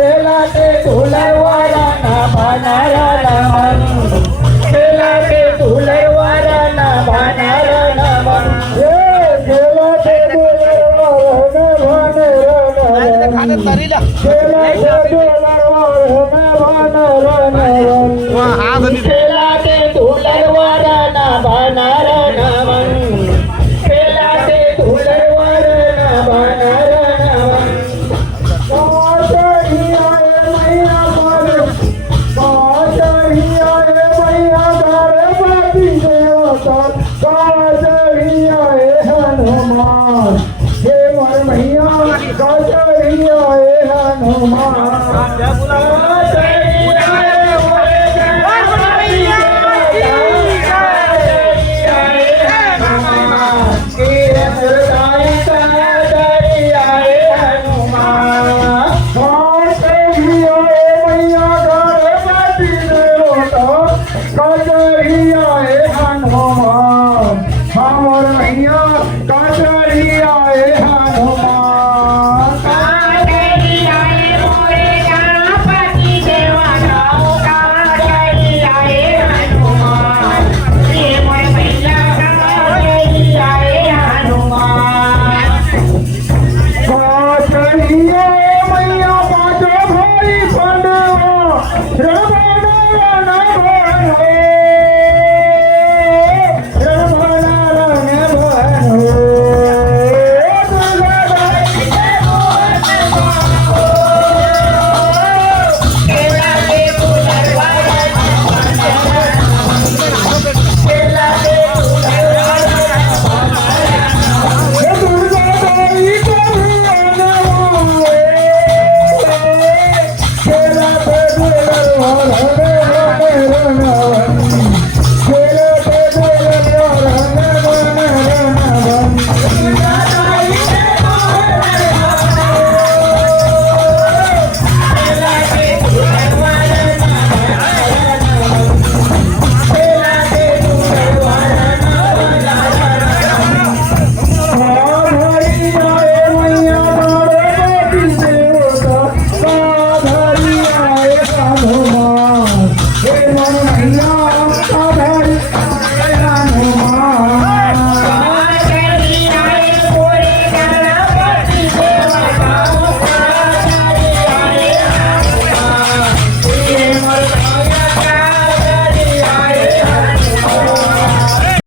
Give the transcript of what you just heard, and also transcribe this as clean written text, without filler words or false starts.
केला ते तुलवारा ना भानारा मन केला ते तुलवारा ना भानारा मन केला ते तुलवारा ना भानारा केला ते तुलवारा ना भानारा केला ते तुलवारा ना भानारा मन केला ते तुलवारा ना भानारा हनुमान